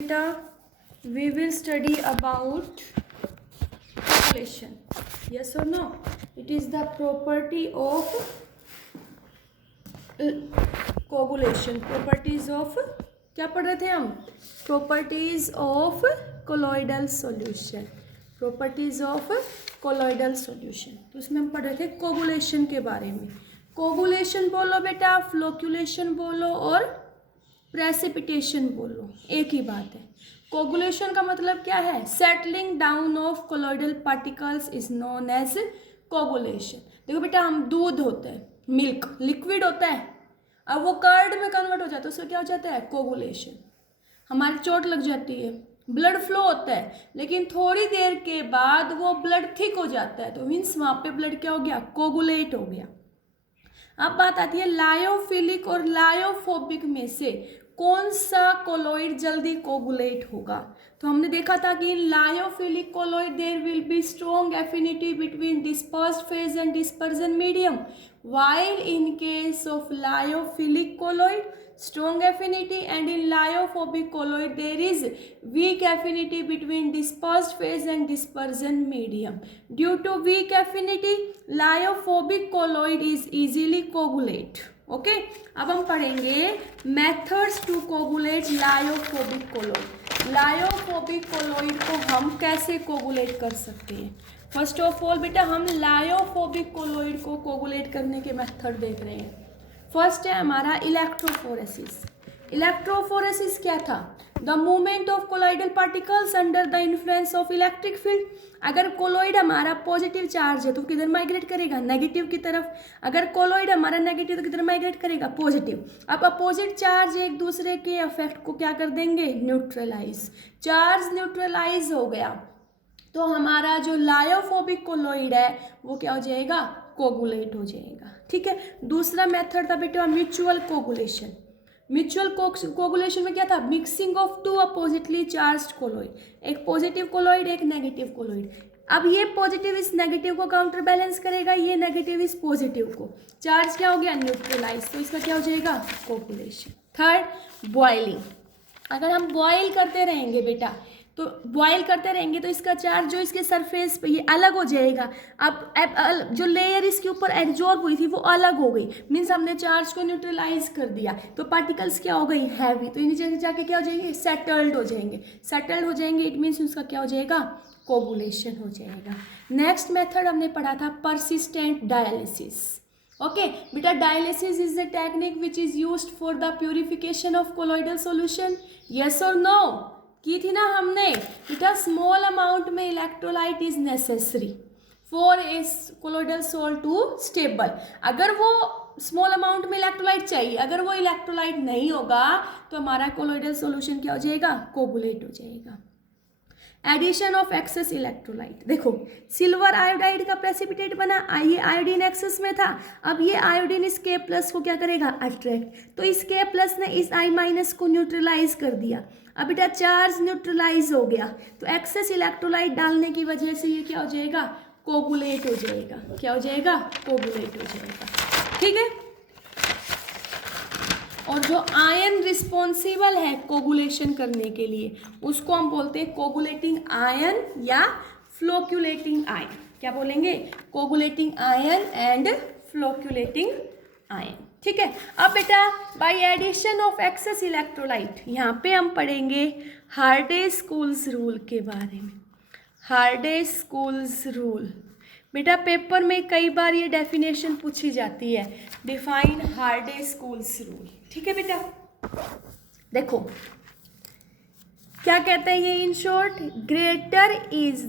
Beta, we will study about coagulation. Yes or no? It is the property of coagulation. Properties of क्या पढ़ रहे थे हम? Properties of colloidal solution. Properties of colloidal solution. तो उसमें हम पढ़ रहे थे coagulation के बारे में. coagulation बोलो बेटा, flocculation बोलो और प्रेसिपिटेशन बोलो, एक ही बात है. कोगुलेशन का मतलब क्या है? Settling down of colloidal particles is known as coagulation. देखो बेटा, हम दूध होता है, मिल्क लिक्विड होता है, अब वो कर्ड में कन्वर्ट हो जाता है, उसका क्या हो जाता है? कोगुलेशन. हमारी चोट लग जाती है, ब्लड फ्लो होता है, लेकिन थोड़ी देर के बाद वो ब्लड थिक हो जाता है, तो मीन्स वहाँ पे ब्लड क्या हो गया? कोगुलेट हो गया. अब बात आती है लायोफिलिक और लायोफोबिक में से कौन सा कोलोइड जल्दी कोगुलेट होगा. तो हमने देखा था कि in lyophilic colloid there will be strong affinity between dispersed phase and dispersion medium, while in case of lyophilic colloid strong affinity, and in lyophobic colloid there is weak affinity between dispersed phase and dispersion medium. Due to weak affinity, lyophobic colloid is easily coagulate. ओके, अब हम पढ़ेंगे methods to coagulate lyophobic colloid. Lyophobic colloid को हम कैसे coagulate कर सकते हैं? फर्स्ट ऑफ ऑल बेटा, हम लायोफोबिक कोलोइड को कोगुलेट करने के मेथड देख रहे हैं. फर्स्ट है हमारा इलेक्ट्रोफोरेसिस. इलेक्ट्रोफोरेसिस क्या था? The movement of colloidal particles under the influence of electric field. अगर कोलॉइड हमारा पॉजिटिव चार्ज है तो किधर माइग्रेट करेगा? नेगेटिव की तरफ. अगर कोलॉइड हमारा नेगेटिव तो किधर माइग्रेट करेगा? पॉजिटिव. अब अपोजिट चार्ज एक दूसरे के इफेक्ट को क्या कर देंगे? न्यूट्रलाइज. चार्ज न्यूट्रलाइज हो गया तो हमारा जो लायोफोबिक कोलॉइड है वो क्या हो जाएगा? कोगुलेट हो जाएगा. ठीक है. दूसरा मेथड था बेटा म्यूचुअल कोगुलेशन. म्यूचुअल कोगुलेशन में क्या था? Mixing of two oppositely charged colloid, एक पॉजिटिव कोलॉइड एक नेगेटिव कोलॉइड. अब ये पॉजिटिव इस नेगेटिव को काउंटर बैलेंस करेगा, ये नेगेटिव इस पॉजिटिव को. चार्ज क्या हो गया? न्यूट्रलाइज. तो इसका क्या हो जाएगा? कोगुलेशन. Third, boiling. अगर हम बॉयल करते रहेंगे बेटा, तो बॉयल करते रहेंगे तो इसका चार्ज जो इसके सरफेस पे ये अलग हो जाएगा. अब जो लेयर इसके ऊपर एब्जॉर्ब हुई थी वो अलग हो गई, मीन्स हमने चार्ज को न्यूट्रलाइज कर दिया, तो पार्टिकल्स क्या हो गई? हैवी. तो नीचे जाके क्या हो जाएंगे? सेटल्ड हो जाएंगे. सेटल्ड हो जाएंगे इट मीन्स उसका क्या हो जाएगा? कोगुलेशन हो जाएगा. नेक्स्ट मेथड हमने पढ़ा था परसिस्टेंट डायलिसिस. ओके बेटा, dialysis is the technique which is used for the purification of colloidal solution. Yes और नो? की थी ना हमने बेटा. स्मॉल अमाउंट में electrolyte is necessary for a colloidal salt to stable. अगर वो स्मॉल अमाउंट में इलेक्ट्रोलाइट चाहिए, अगर वो इलेक्ट्रोलाइट नहीं होगा तो हमारा कोलॉइडल सॉल्यूशन क्या हो जाएगा? कोगुलेट हो जाएगा. Addition of excess electrolyte. देखो, सिल्वर आयोडाइड का प्रेसिपिटेट बना, ये आयोडीन एक्सेस में था. अब ये आयोडीन इस के प्लस को क्या करेगा? अट्रैक्ट. तो इस के प्लस ने इस आई माइनस को न्यूट्रलाइज कर दिया. अब बेटा चार्ज न्यूट्रलाइज हो गया, तो एक्सेस इलेक्ट्रोलाइट डालने की वजह से ये क्या हो जाएगा? कोगुलेट हो जाएगा. क्या हो जाएगा? कोगुलेट हो जाएगा. ठीक है. और जो आयन रिस्पॉन्सिबल है कोगुलेशन करने के लिए उसको हम बोलते हैं कोगुलेटिंग आयन या फ्लोक्यूलेटिंग आयन. क्या बोलेंगे? Coagulating ion and flocculating ion. ठीक है. अब बेटा by addition of excess electrolyte, यहाँ पे हम पढ़ेंगे हार्डे-स्कूल्स रूल के बारे में. हार्डे-स्कूल्स रूल बेटा पेपर में कई बार ये डेफिनेशन पूछी जाती है. Define Hardy-schools rule. ठीक है बेटा. देखो क्या कहते हैं ये in short. Greater is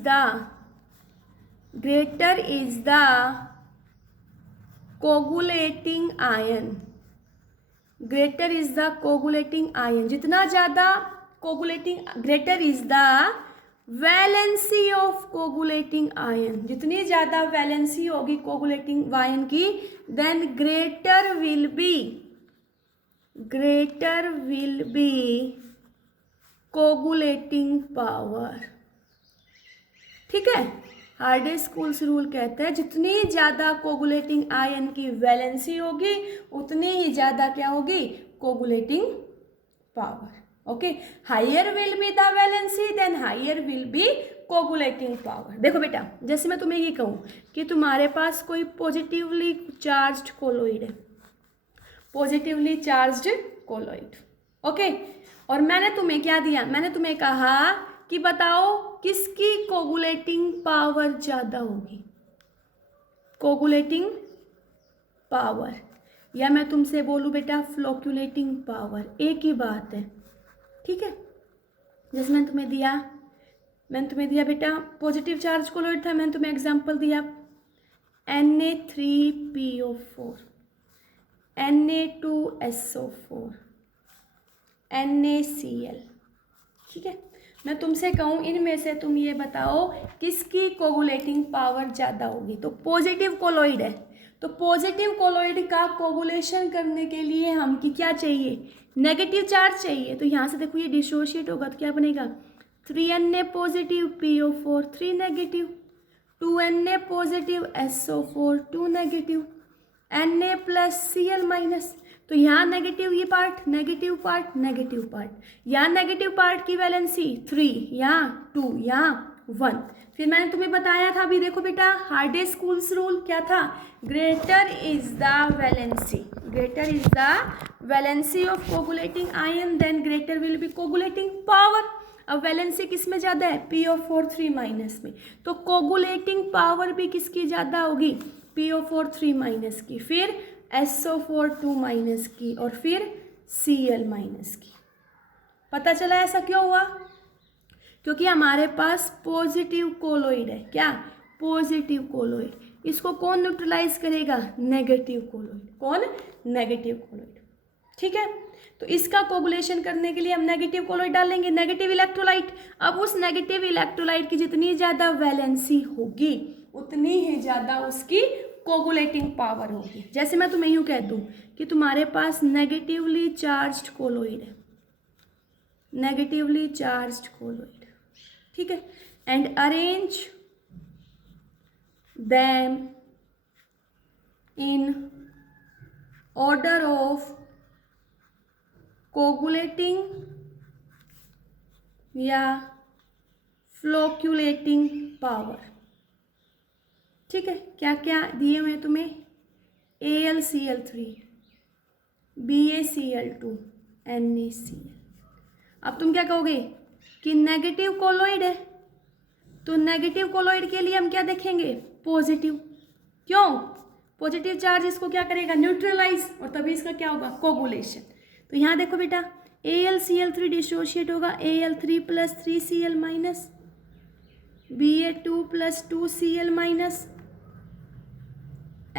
the coagulating ion. Greater is the coagulating ion. जितना ज़्यादा coagulating, greater is the valency of coagulating ion. जितनी ज़्यादा वैलेंसी होगी कोगुलेटिंग आयन की, then greater will be coagulating power. ठीक है. हार्डे-स्कूल्स रूल कहते हैं जितनी ज़्यादा कोगुलेटिंग आयन की वैलेंसी होगी उतनी ही ज़्यादा क्या होगी? Coagulating power. Okay, higher will be the valency then higher will be coagulating power. देखो बेटा, जैसे मैं तुम्हें ये कहूँ कि तुम्हारे पास कोई पॉजिटिवली चार्ज्ड कोलोइड है, पॉजिटिवली चार्ज्ड कोलोइड, ओके, और मैंने तुम्हें क्या दिया, मैंने तुम्हें कहा कि बताओ किसकी कोगुलेटिंग पावर ज़्यादा होगी, कोगुलेटिंग पावर, या मैं तुमसे बोलूँ बेटा फ्लोक्यूलेटिंग पावर, एक ही बात है, ठीक है। जैसे मैंने तुम्हें दिया बेटा पॉजिटिव चार्ज कोलोइड था, मैंने तुम्हें एग्जांपल दिया Na3PO4, Na2SO4, NaCl, ठीक है। मैं तुमसे कहूँ इनमें से तुम ये बताओ किसकी कोगुलेटिंग पावर ज़्यादा होगी, तो पॉजिटिव कोलोइड है, तो पॉजिटिव कोलोइड का कोगुलेशन करने के लिए हम की क्या चाहिए, नेगेटिव चार्ज चाहिए। तो यहाँ से देखो ये डिसोशिएट होगा तो क्या बनेगा 3Na positive PO4 3 negative, 2Na positive SO4 2 negative, Na plus Cl minus, तो यहाँ नेगेटिव ये part, negative part, negative part, यहाँ नेगेटिव पार्ट की वैलेंसी 3, यहाँ 2, यहाँ 1। फिर मैंने तुम्हें बताया था अभी, देखो बेटा हार्डे-स्कूल्स रूल क्या था, greater is the valency, greater is the valency of coagulating ion then greater will be coagulating power. अब वैलेंसी किस में ज़्यादा है, PO4 3 माइनस में, तो कोगुलेटिंग पावर भी किसकी ज़्यादा होगी, PO4 3 माइनस की, फिर SO4 2 माइनस की, और फिर Cl माइनस की। पता चला ऐसा क्यों हुआ, क्योंकि हमारे पास पॉजिटिव कोलोइड है, क्या पॉजिटिव कोलोइड, इसको कौन न्यूट्रलाइज करेगा, नेगेटिव कोलोइड, कौन नेगेटिव कोलोइड, ठीक है। तो इसका कोगुलेशन करने के लिए हम नेगेटिव कोलोइड डालेंगे, नेगेटिव इलेक्ट्रोलाइट। अब उस नेगेटिव इलेक्ट्रोलाइट की जितनी ज़्यादा वैलेंसी होगी उतनी ही ज़्यादा उसकी कोगुलेटिंग पावर होगी। जैसे मैं तुम्हें यूँ कह दूँ कि तुम्हारे पास नेगेटिवली चार्ज्ड कोलोइड है, नेगेटिवली चार्ज्ड कोलोइड, ठीक है, and arrange them in order of coagulating या फ्लोक्यूलेटिंग पावर, ठीक है। क्या क्या दिए हुए हैं तुम्हें, AlCl3, BaCl2, NaCl। अब तुम क्या कहोगे कि नेगेटिव कोलोइड है, तो नेगेटिव कोलोइड के लिए हम क्या देखेंगे, पॉजिटिव, क्यों, पॉजिटिव चार्ज इसको क्या करेगा, न्यूट्रलाइज, और तभी इसका क्या होगा, कोगुलेशन। तो यहाँ देखो बेटा AlCl3 डिसोशिएट होगा Al3 plus 3Cl minus, Ba2 plus 2Cl minus,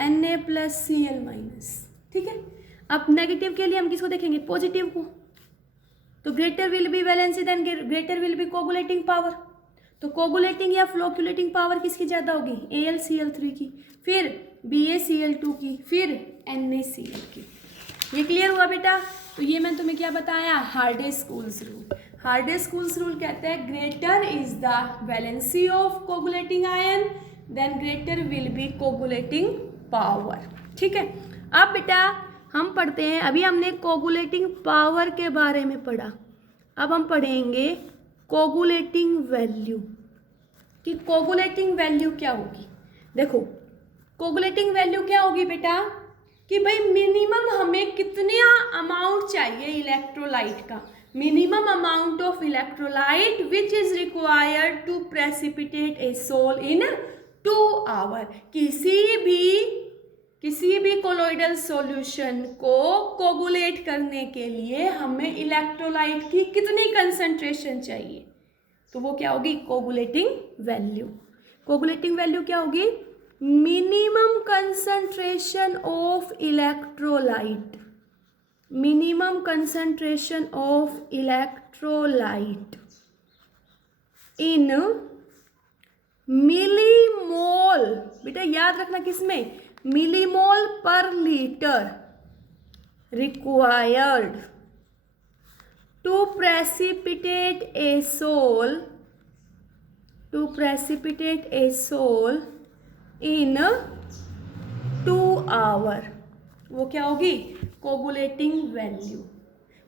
Na plus Cl minus, ठीक है। अब नेगेटिव के लिए हम किसको देखेंगे, पॉजिटिव को, तो greater will be valency then greater will be coagulating power, तो कोगुलेटिंग या फ्लोक्यूलेटिंग पावर किसकी ज़्यादा होगी, AlCl3 की, फिर BaCl2 की, फिर NaCl की। ये क्लियर हुआ बेटा। तो ये मैंने तुम्हें क्या बताया, हार्डे-स्कूल्स रूल। हार्डे-स्कूल्स रूल कहते हैं greater is the valency of coagulating ion then greater will be coagulating power, ठीक है। अब बेटा हम पढ़ते हैं, अभी हमने कोगुलेटिंग पावर के बारे में पढ़ा, अब हम पढ़ेंगे कोगुलेटिंग वैल्यू, कि कोगुलेटिंग वैल्यू क्या होगी। देखो कोगुलेटिंग वैल्यू क्या होगी बेटा, कि भाई मिनिमम हमें कितना अमाउंट चाहिए इलेक्ट्रोलाइट का, minimum amount of electrolyte which is required to precipitate a sol in 2 hour. किसी भी कोलोइडल सॉल्यूशन को कोगुलेट करने के लिए हमें इलेक्ट्रोलाइट की कितनी कंसंट्रेशन चाहिए, तो वो क्या होगी, कोगुलेटिंग वैल्यू। कोगुलेटिंग वैल्यू क्या होगी, minimum concentration of electrolyte, minimum concentration of electrolyte in millimole, बेटा याद रखना किसमें, millimole per litre required to precipitate a sol in 2 hour. वो क्या होगी, कोगुलेटिंग वैल्यू।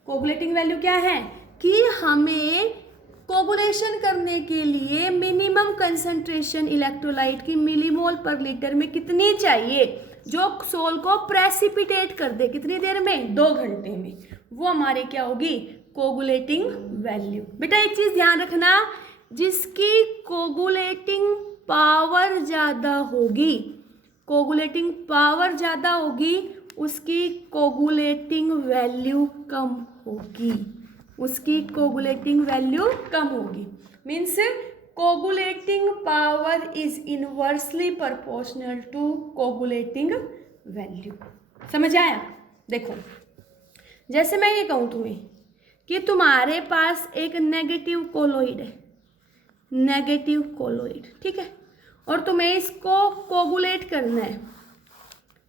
कोगुलेटिंग वैल्यू क्या है, कि हमें कोगुलेशन करने के लिए मिनिमम कंसंट्रेशन इलेक्ट्रोलाइट की मिलीमोल पर लीटर में कितनी चाहिए, जो सोल को प्रेसिपिटेट कर दे, कितनी देर में, 2 घंटे में, वो हमारे क्या होगी, कोगुलेटिंग वैल्यू। बेटा एक चीज ध्यान रखना, जिसकी कोगुलेटिंग पावर ज़्यादा होगी, कोगुलेटिंग पावर ज़्यादा होगी, उसकी कोगुलेटिंग वैल्यू कम होगी, उसकी कोगुलेटिंग वैल्यू कम होगी। Means coagulating power is inversely proportional to coagulating value. समझ आया? देखो जैसे मैं ये कहूँ तुम्हें कि तुम्हारे पास एक नेगेटिव कोलोइड है, नेगेटिव कोलोइड, ठीक है, और तुम्हें इसको कोगुलेट करना है,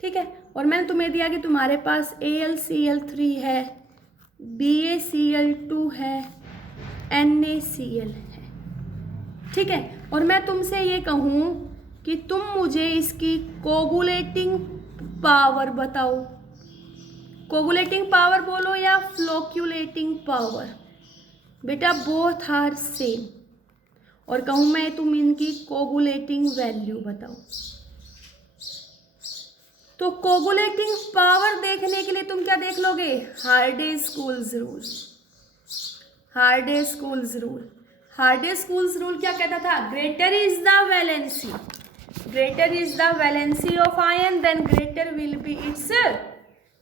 ठीक है, और मैंने तुम्हें दिया कि तुम्हारे पास AlCl3 है, BaCl2 है, NaCl है, ठीक है, और मैं तुमसे ये कहूँ कि तुम मुझे इसकी कोगुलेटिंग पावर बताओ, कोगुलेटिंग पावर बोलो या फ्लोक्यूलेटिंग पावर, बेटा बोथ आर सेम, और कहूँ मैं तुम इनकी कोगुलेटिंग वैल्यू बताओ। तो कोगुलेटिंग पावर देखने के लिए तुम क्या देख लोगे, Hardy-schools rule, Hardy-schools rule. Hardy-schools rule क्या कहता था, greater is the valency, greater is the valency of ion then greater will be it's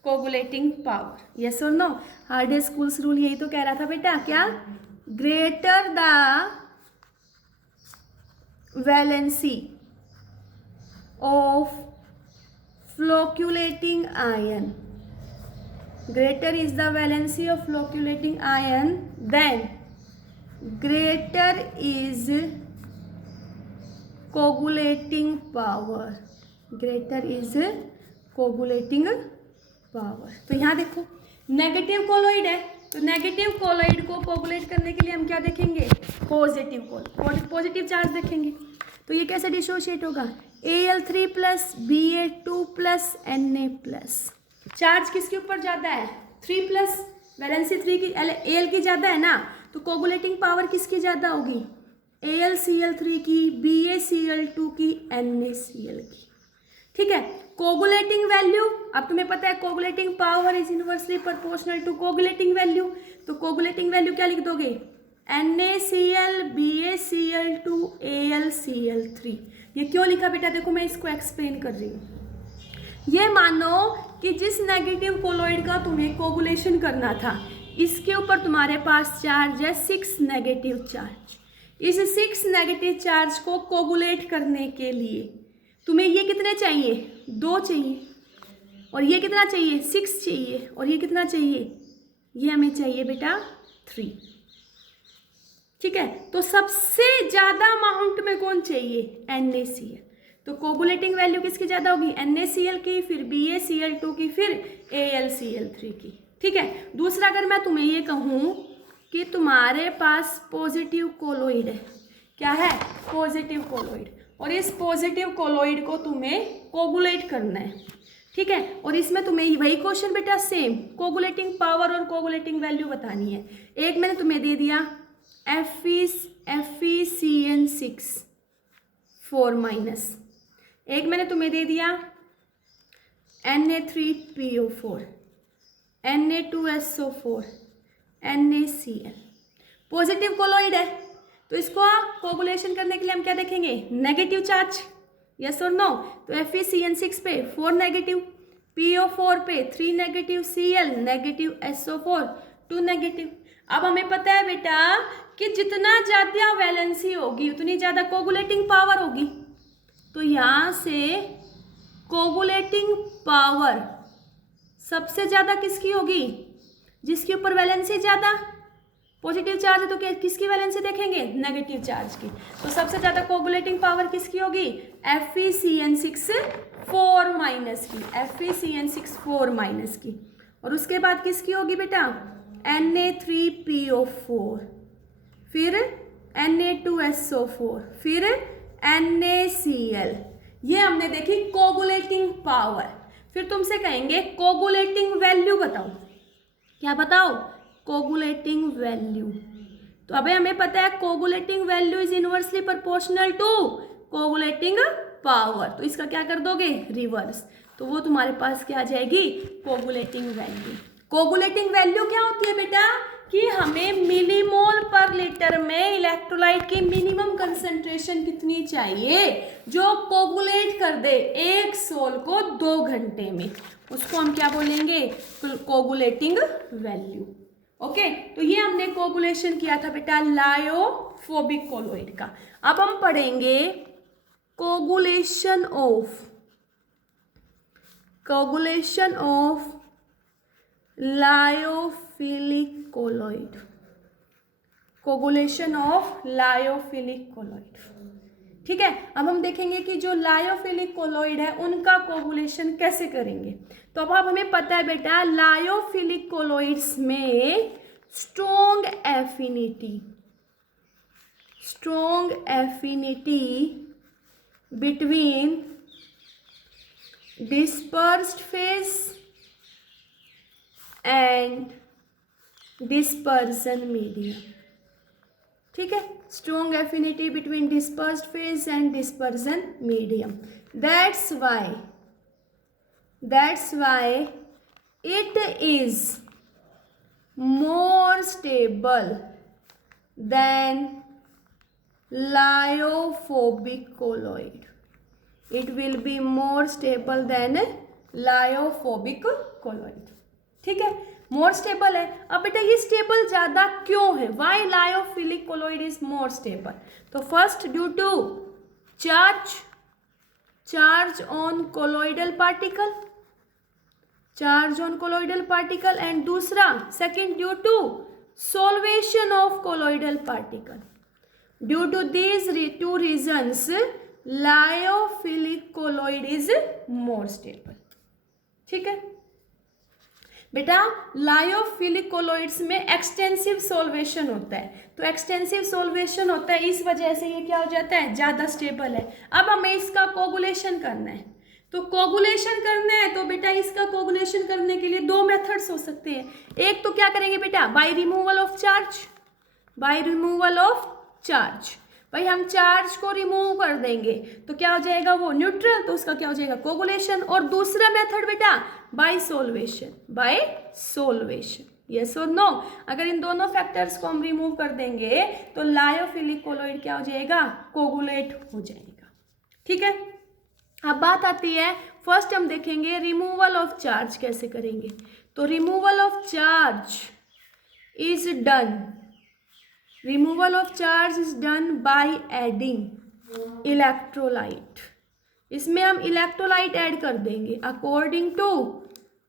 coagulating power. Yes और नो? हार्डे-स्कूल्स रूल यही तो कह रहा था बेटा, क्या, greater the valency of flocculating ion, greater is the valency of flocculating ion, then greater is coagulating power, greater is coagulating power। तो यहाँ देखो नेगेटिव कोलोइड है, तो नेगेटिव कोलोइड को कोगुलेट करने के लिए हम क्या देखेंगे, पॉजिटिव पॉजिटिव चार्ज देखेंगे। तो ये कैसे डिसोशिएट होगा, Al3 plus Ba2 plus Na plus, charge किसके ऊपर ज़्यादा है, 3 प्लस, वैलेंसी 3 की, Al की ज़्यादा है ना, तो कोगुलेटिंग पावर किसकी ज़्यादा होगी, AlCl3 की, BaCl2 की, NaCl की, ठीक है। कोगुलेटिंग वैल्यू, अब तुम्हें पता है coagulating power is inversely proportional to coagulating value, तो कोगुलेटिंग वैल्यू क्या लिख दोगे, NaCl, BaCl2, AlCl3। ये क्यों लिखा बेटा, देखो मैं इसको एक्सप्लेन कर रही हूँ। ये मानो कि जिस नेगेटिव कोलोइड का तुम्हें कोगुलेशन करना था, इसके ऊपर तुम्हारे पास चार्ज है 6 नेगेटिव चार्ज। इस 6 नेगेटिव चार्ज को कोगुलेट करने के लिए तुम्हें ये कितने चाहिए, 2 चाहिए, और ये कितना चाहिए, 6 चाहिए, और ये कितना चाहिए, ये हमें चाहिए बेटा 3, ठीक है। तो सबसे ज़्यादा अमाउंट में कौन चाहिए, NaCl, तो कोगुलेटिंग वैल्यू किसकी ज़्यादा होगी, NaCl की, फिर BaCl2 की, फिर AlCl3 की, ठीक है। दूसरा अगर मैं तुम्हें ये कहूँ कि तुम्हारे पास पॉजिटिव कोलोइड है, क्या है, पॉजिटिव कोलोइड, और इस पॉजिटिव कोलोइड को तुम्हें कोगुलेट करना है, ठीक है, और इसमें तुम्हें वही क्वेश्चन बेटा सेम, कोगुलेटिंग पावर और कोगुलेटिंग वैल्यू बतानी है। एक मैंने तुम्हें दे दिया FeCN6 4 माइनस, एक मैंने तुम्हें दे दिया Na3PO4, Na2SO4, NaCl, positive colloid है, तो इसको कोगुलेशन करने के लिए हम क्या देखेंगे, नेगेटिव चार्ज, यस और नो, तो FeCN6 पे 4 नेगेटिव, PO4 पे 3 negative, Cl negative, SO4 2 negative. अब हमें पता है बेटा कि जितना ज़्यादा वैलेंसी होगी उतनी ज़्यादा कोगुलेटिंग पावर होगी, तो यहाँ से कोगुलेटिंग पावर सबसे ज़्यादा किसकी होगी, जिसके ऊपर वैलेंसी ज़्यादा, पॉजिटिव चार्ज है तो किसकी वैलेंसी देखेंगे, नेगेटिव चार्ज की, तो सबसे ज़्यादा कोगुलेटिंग पावर किसकी होगी, FeCN6 4 माइनस की, FeCN6 4 माइनस की, और उसके बाद किसकी होगी बेटा, Na3PO4, फिर Na2SO4, फिर NaCl। ये हमने देखी कोगुलेटिंग पावर। फिर तुमसे कहेंगे कोगुलेटिंग वैल्यू बताओ, क्या बताओ, कोगुलेटिंग वैल्यू। तो अबे हमें पता है coagulating value is inversely proportional to coagulating power, तो इसका क्या कर दोगे, रिवर्स। तो वो तुम्हारे पास क्या आ जाएगी, कोगुलेटिंग वैल्यू। कोगुलेटिंग वैल्यू क्या होती है बेटा, कि हमें मिलीमोल पर लीटर में इलेक्ट्रोलाइट की मिनिमम कंसंट्रेशन कितनी चाहिए जो कोगुलेट कर दे एक सोल को 2 घंटे में, उसको हम क्या बोलेंगे, कोगुलेटिंग वैल्यू। ओके, तो ये हमने कोगुलेशन किया था बेटा लायोफोबिक कोलोइड का। अब हम पढ़ेंगे coagulation of lyophilic colloid. Coagulation of lyophilic colloid, ठीक है। अब हम देखेंगे कि जो लायोफिलिक कोलोइड है उनका कोगुलेशन कैसे करेंगे। तो अब हमें पता है बेटा लायोफिलिक कोलोइड्स में strong affinity between dispersed phase and dispersion medium, ठीक है। Strong affinity between dispersed phase and dispersion medium, that's why it is more stable than lyophobic colloid. It will be more stable than lyophobic colloid, ठीक है। मोर stable है। अब बेटा ये stable ज्यादा क्यों है, why lyophilic colloid is more stable, तो first due to charge on colloidal particle, and दूसरा second due to solvation of colloidal particle. Due to these 2 reasons lyophilic colloid is more stable, ठीक है बेटा। Lyophilic colloids में extensive solvation होता है, तो extensive solvation होता है इस वजह से ये क्या हो जाता है, ज़्यादा स्टेबल है। अब हमें इसका कोगुलेशन करना है, तो कोगुलेशन करना है तो बेटा इसका कोगुलेशन करने के लिए 2 मेथड्स हो सकते हैं। एक तो क्या करेंगे बेटा, बाय रिमूवल ऑफ चार्ज, भाई हम चार्ज को रिमूव कर देंगे तो क्या हो जाएगा वो न्यूट्रल, तो उसका क्या हो जाएगा कोगुलेशन। और दूसरा मेथड बेटा बाय सोल्वेशन, यस और नो। अगर इन दोनों फैक्टर्स को हम रिमूव कर देंगे तो लायोफिलिक कोलोइड क्या हो जाएगा, कोगुलेट हो जाएगा, ठीक है। अब बात आती है, फर्स्ट हम देखेंगे रिमूवल ऑफ चार्ज कैसे करेंगे। तो removal of charge is done by adding electrolyte. इसमें हम इलेक्ट्रोलाइट ऐड कर देंगे अकॉर्डिंग टू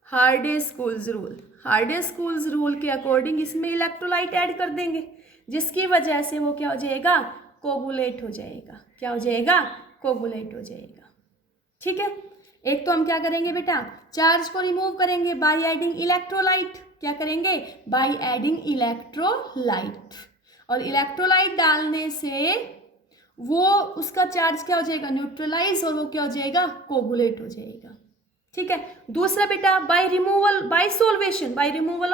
हार्डे-स्कूल्स रूल के अकॉर्डिंग इसमें इलेक्ट्रोलाइट ऐड कर देंगे, जिसकी वजह से वो क्या हो जाएगा, कोगुलेट हो जाएगा। क्या हो जाएगा, कोगुलेट हो जाएगा, ठीक है। एक तो हम क्या करेंगे बेटा, चार्ज को रिमूव करेंगे बाय एडिंग इलेक्ट्रोलाइट। क्या करेंगे, बाय एडिंग इलेक्ट्रोलाइट, और इलेक्ट्रोलाइट डालने से वो उसका चार्ज क्या हो जाएगा, न्यूट्रलाइज, और वो क्या हो जाएगा, कोगुलेट हो जाएगा, ठीक है। दूसरा बेटा बाय रिमूवल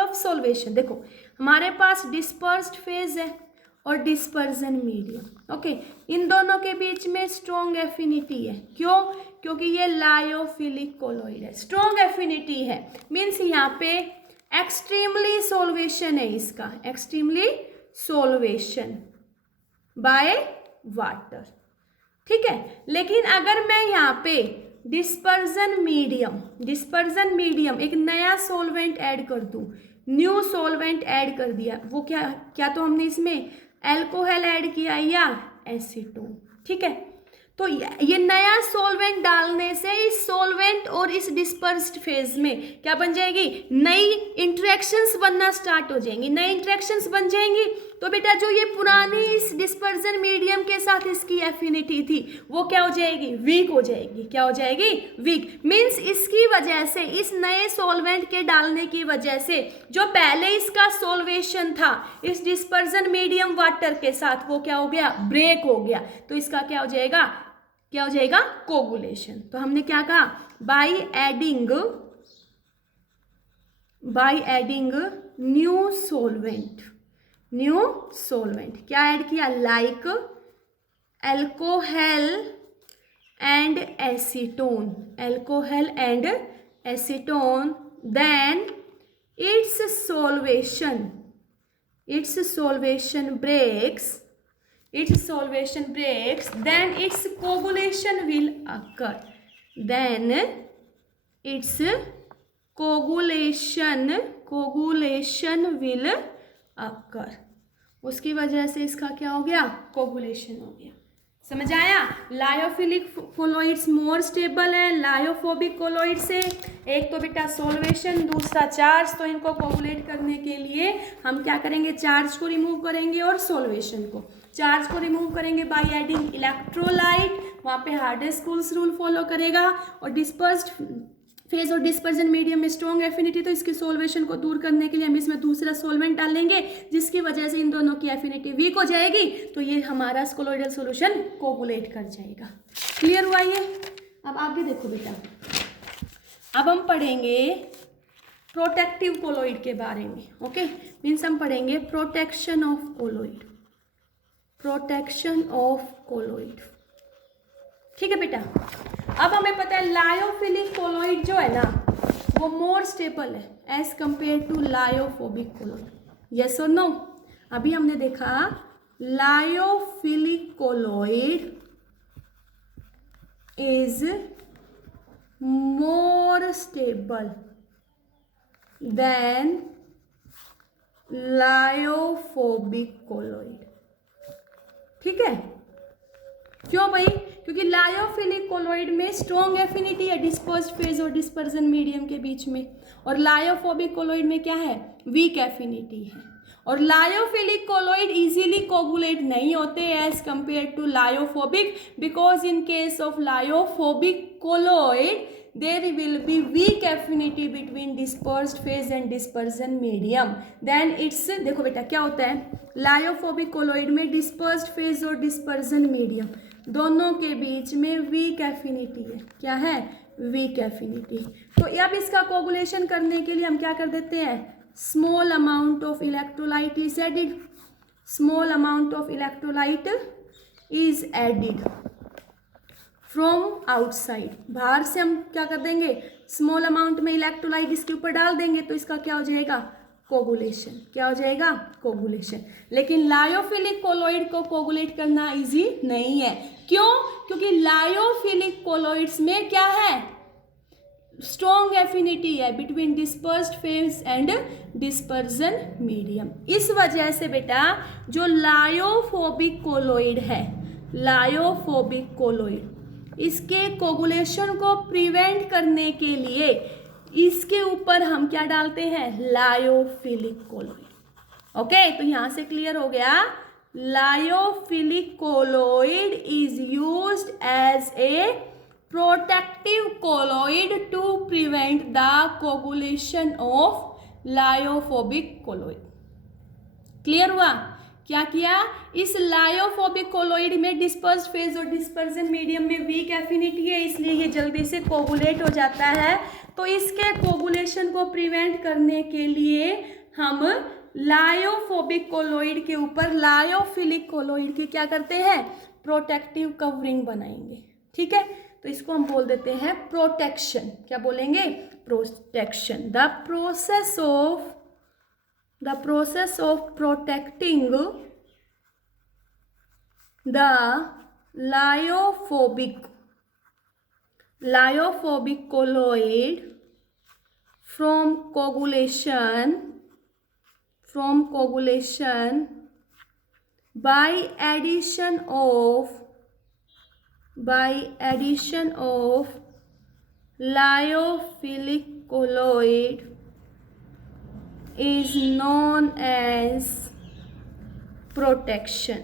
ऑफ सोल्वेशन। देखो हमारे पास डिस्पर्स्ड फेज है और डिस्पर्जन मीडियम, ओके। इन दोनों के बीच में स्ट्रॉन्ग एफिनिटी है, क्यों, क्योंकि ये लायोफिलिक कोलोइड है। स्ट्रॉन्ग एफिनिटी है मीन्स यहाँ पे एक्सट्रीमली सोल्वेशन है इसका, एक्सट्रीमली सोल्वेशन बाय वाटर, ठीक है। लेकिन अगर मैं यहाँ पे डिस्पर्जन मीडियम एक नया सॉल्वेंट ऐड कर दूं, न्यू सॉल्वेंट ऐड कर दिया, वो क्या तो हमने इसमें अल्कोहल ऐड किया या एसीटोन, ठीक है। तो ये नया सॉल्वेंट डालने से इस सॉल्वेंट और इस डिस्पर्स्ड फेज में क्या बन जाएगी, नई इंटरेक्शंस बनना स्टार्ट हो जाएंगी। नई इंटरेक्शंस बन जाएंगी तो बेटा जो ये पुरानी इस डिस्पर्जन मीडियम के साथ इसकी एफिनिटी थी वो क्या हो जाएगी, वीक हो जाएगी। क्या हो जाएगी, वीक। मीन्स इसकी वजह से, इस नए सॉल्वेंट के डालने की वजह से जो पहले इसका सॉल्वेशन था इस डिस्पर्जन मीडियम वाटर के साथ, वो क्या हो गया, ब्रेक हो गया। तो इसका क्या हो जाएगा, कोगुलेशन। तो हमने क्या कहा, by adding new solvent, new solvent क्या ऐड किया, like alcohol and acetone, alcohol and acetone, then its solvation breaks, its solvation breaks, then its coagulation will occur, then its coagulation will occur, उसकी वजह से इसका क्या हो गया, coagulation हो गया। समझ आया। लायोफिलिक कोलोइड्स मोर स्टेबल है लायोफोबिक कोलोइड से। एक तो बेटा सोल्वेशन, दूसरा चार्ज। तो इनको कोगुलेट करने के लिए हम क्या करेंगे, चार्ज को रिमूव करेंगे और सोल्वेशन को। चार्ज को रिमूव करेंगे बाय एडिंग इलेक्ट्रोलाइट, वहाँ पे हार्डे-स्कूल्स रूल फॉलो करेगा। और डिस्पर्स्ड फेज और डिस्पर्जन मीडियम में स्ट्रॉन्ग एफिनिटी, तो इसकी सोल्वेशन को दूर करने के लिए हम इसमें दूसरा सोलवेंट डालेंगे, जिसकी वजह से इन दोनों की एफिनिटी वीक हो जाएगी, तो ये हमारा कोलोइडल सॉल्यूशन कोगुलेट कर जाएगा। क्लियर हुआ ये। अब आगे देखो बेटा, अब हम पढ़ेंगे प्रोटेक्टिव कोलोइड के बारे में। ओके, मीन्स हम पढ़ेंगे protection of colloid, protection of colloid. ठीक है बेटा। अब हमें पता है लायोफिलिक कोलोइड जो है ना वो मोर स्टेबल है as compare to lyophobic colloid. Yes और नो। अभी हमने देखा lyophilic colloid is more stable than lyophobic colloid. ठीक है, क्यों भाई, क्योंकि लायोफिलिक कोलोइड में स्ट्रॉन्ग एफिनिटी है डिस्पर्स्ड फेज और डिस्पर्जन मीडियम के बीच में, और लायोफोबिक कोलोइड में क्या है, वीक एफिनिटी है। और लायोफिलिक कोलोइड इजीली कोगुलेट नहीं होते as compare to lyophobic, because in case of lyophobic colloid there will be weak affinity between dispersed phase and dispersion medium, then it's, देखो बेटा क्या होता है, लायोफोबिक कोलोइड में डिस्पर्स्ड फेज और dispersion medium दोनों के बीच में वीक एफिनिटी है। क्या है, वीक एफिनिटी। तो अब इसका कोगुलेशन करने के लिए हम क्या कर देते हैं, small amount of electrolyte is added, small amount of electrolyte is added from outside. बाहर से हम क्या कर देंगे, स्मॉल अमाउंट में इलेक्ट्रोलाइट इसके ऊपर डाल देंगे, तो इसका क्या हो जाएगा, कोगुलेशन। क्या हो जाएगा, कोगुलेशन। लेकिन लायोफिलिक कोलोइड को कोगुलेट करना इजी नहीं है। क्यों, क्योंकि लायोफिलिक कोलोइड्स में क्या है, स्ट्रॉन्ग एफिनिटी है between dispersed phase and dispersion medium. इस वजह से बेटा जो लायोफोबिक कोलोइड है, लायोफोबिक कोलोइड, इसके कोगुलेशन को प्रिवेंट करने के लिए इसके ऊपर हम क्या डालते हैं, लायोफिलिक कोलोइड। ओके, तो यहां से क्लियर हो गया, lyophilic colloid is used as a protective colloid to prevent the coagulation of lyophobic colloid. Clear हुआ। क्या किया, इस लायोफोबिक कोलोइड में डिस्पर्स्ड फेज और डिस्पर्जन मीडियम में वीक एफिनिटी है, इसलिए ये जल्दी से कोगुलेट हो जाता है। तो इसके कोगुलेशन को प्रिवेंट करने के लिए हम लायोफोबिक कोलोइड के ऊपर लायोफिलिक कोलोइड की क्या करते हैं, प्रोटेक्टिव कवरिंग बनाएंगे। ठीक है, तो इसको हम बोल देते हैं प्रोटेक्शन। क्या बोलेंगे, protection. The process of protecting the lyophobic colloid from coagulation by addition of lyophilic colloid is known as protection।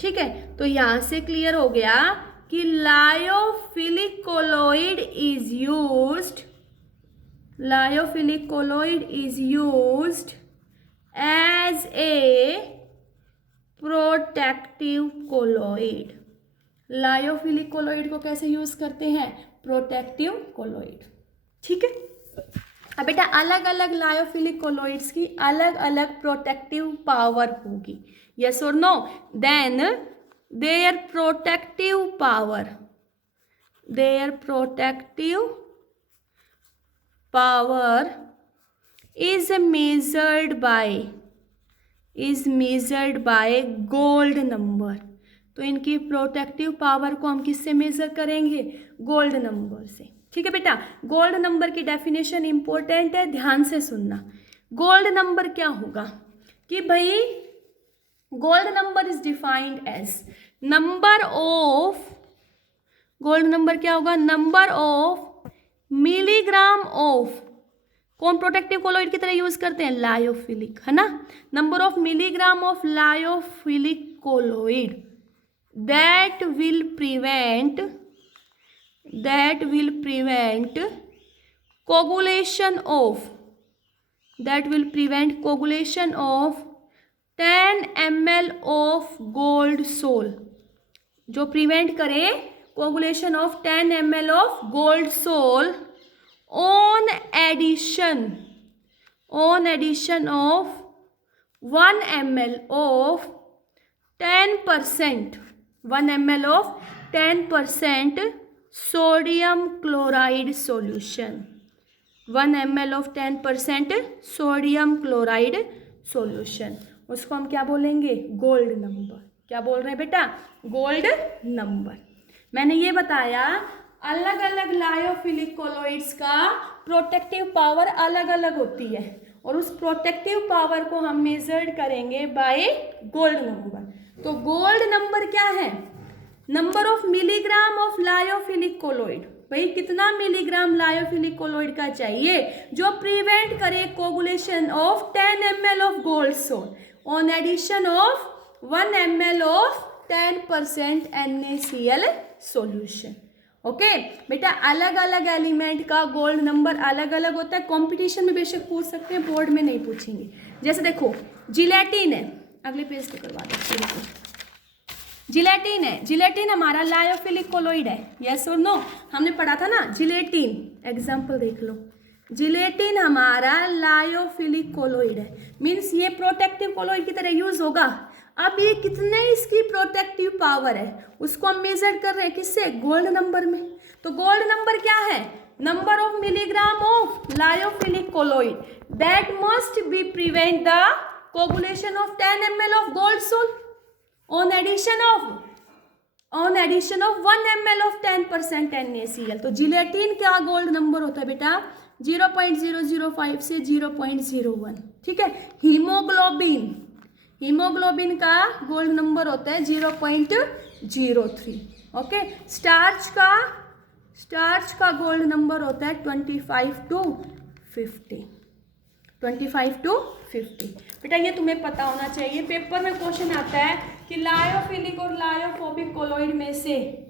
ठीक है, तो यहां से क्लियर हो गया कि lyophilic colloid is used as a protective colloid. Lyophilic colloid को कैसे यूज करते हैं, प्रोटेक्टिव कोलोइड। ठीक है, अब बेटा अलग अलग लायोफिलिक कोलॉइड्स की अलग अलग प्रोटेक्टिव पावर होगी, यस और no? Then their protective power is measured by gold number. तो इनकी प्रोटेक्टिव पावर को हम किससे मेजर करेंगे? गोल्ड नंबर से। ठीक है बेटा, गोल्ड नंबर की डेफिनेशन इंपॉर्टेंट है, ध्यान से सुनना। गोल्ड नंबर क्या होगा कि भाई gold number is defined as number of, gold number क्या होगा? नंबर ऑफ मिलीग्राम ऑफ, कौन प्रोटेक्टिव कोलॉइड की तरह यूज करते हैं? लायोफिलिक, है ना? Number of milligram of lyophilic colloid that will prevent coagulation of 10 ml of gold sol, जो प्रिवेंट करे coagulation of 10 ml of gold sol on addition of 1 ml of 10% 1 ml of 10% sodium chloride solution, 1 ml of 10% sodium chloride solution, उसको हम क्या बोलेंगे? Gold number. क्या बोल रहे हैं बेटा? Gold number. मैंने ये बताया अलग अलग लायोफिलिक कोलॉइड्स का प्रोटेक्टिव पावर अलग अलग होती है और उस प्रोटेक्टिव पावर को हम मेजर्ड करेंगे बाय गोल्ड नंबर। तो गोल्ड नंबर क्या है? Number of milligram of lyophilic colloid. भाई कितना मिलीग्राम लायोफिलिक कोलॉइड का चाहिए जो प्रिवेंट करे coagulation of 10 ml of gold sol on addition of 1 ml of 10% NaCl solution. Okay बेटा, अलग अलग एलिमेंट का गोल्ड नंबर अलग अलग होता है। कंपटीशन में बेशक पूछ सकते हैं, बोर्ड में नहीं पूछेंगे। जैसे देखो जिलेटिन है, अगले पेज पे करवा दो। जिलेटिन है, जिलेटिन हमारा लायोफिलिक कोलॉइड है, यस और नो? हमने पढ़ा था ना जिलेटिन, एग्जांपल देख लो। जिलेटिन हमारा लायोफिलिक कोलॉइड है, मीन्स ये प्रोटेक्टिव कोलॉइड की तरह यूज होगा। अब ये कितने इसकी प्रोटेक्टिव पावर है उसको हम मेजर कर रहे हैं, किससे? गोल्ड नंबर में। तो गोल्ड नंबर क्या है? Number of milligram of lyophilic colloid that must be prevent the coagulation of 10 ml of gold sol on addition of 1 ml of 10% NaCl। तो जिलेटिन का गोल्ड नंबर होता है बेटा 0.005 से 0.01। ठीक है। हीमोग्लोबिन का गोल्ड नंबर होता है 0.03। ओके। स्टार्च का गोल्ड नंबर होता है 25 to 50। बेटा ये तुम्हें पता होना चाहिए, पेपर में क्वेश्चन आता है कि लायोफिलिक और लायोफोबिक कोलॉइड में से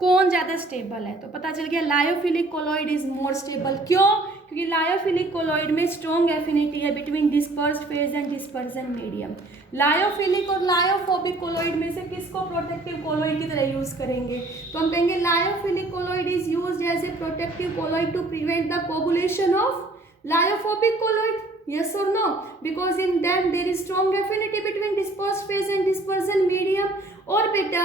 कौन ज़्यादा स्टेबल है। तो पता चल गया lyophilic colloid is more stable. क्यों? क्योंकि लायोफिलिक कोलॉइड में स्ट्रॉन्ग एफिनिटी है between dispersed phase and dispersion medium. Lyophilic और लायोफोबिक कोलॉइड में से किसको प्रोटेक्टिव कोलॉइड की तरह यूज करेंगे? तो हम कहेंगे lyophilic colloid is used as a protective colloid to prevent the coagulation of lyophobic colloid. Yes or no? Because in them there is strong affinity between dispersed phase and dispersion medium। और बेटा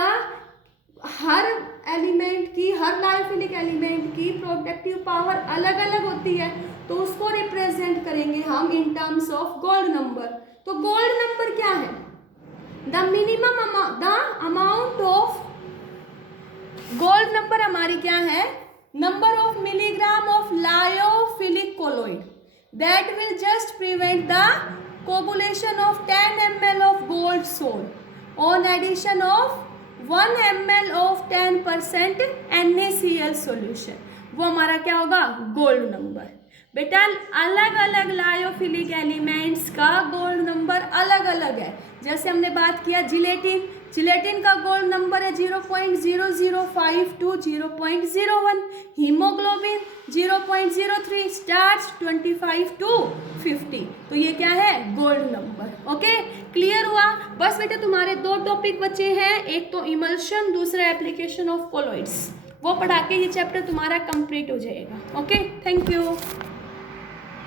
हर element की, हर lyophilic element की protective power अलग अलग होती है, तो उसको रिप्रेजेंट करेंगे हम in terms of gold number. तो गोल्ड नंबर क्या है? The amount of gold number हमारी क्या है? Number of milligram of lyophilic colloid that will just prevent the coagulation of 10 ml of gold sol on addition of 1 ml of 10% NaCl solution। वो हमारा क्या होगा? Gold number. बेटा अलग अलग लायोफिलिक एलिमेंट्स का गोल्ड नंबर अलग अलग है। जैसे हमने बात किया जिलेटिन का गोल्ड नंबर है 0.005 to 0.01, हीमोग्लोबिन 0.03, स्टार्च 25 to 50। तो ये क्या है? Gold number. ओके, क्लियर हुआ? बस बेटा तुम्हारे दो टॉपिक बचे हैं, एक तो इमल्शन, दूसरा एप्लीकेशन ऑफ कोलॉइड्स। वो पढ़ा के ये चैप्टर तुम्हारा कंप्लीट हो जाएगा। Okay, thank you.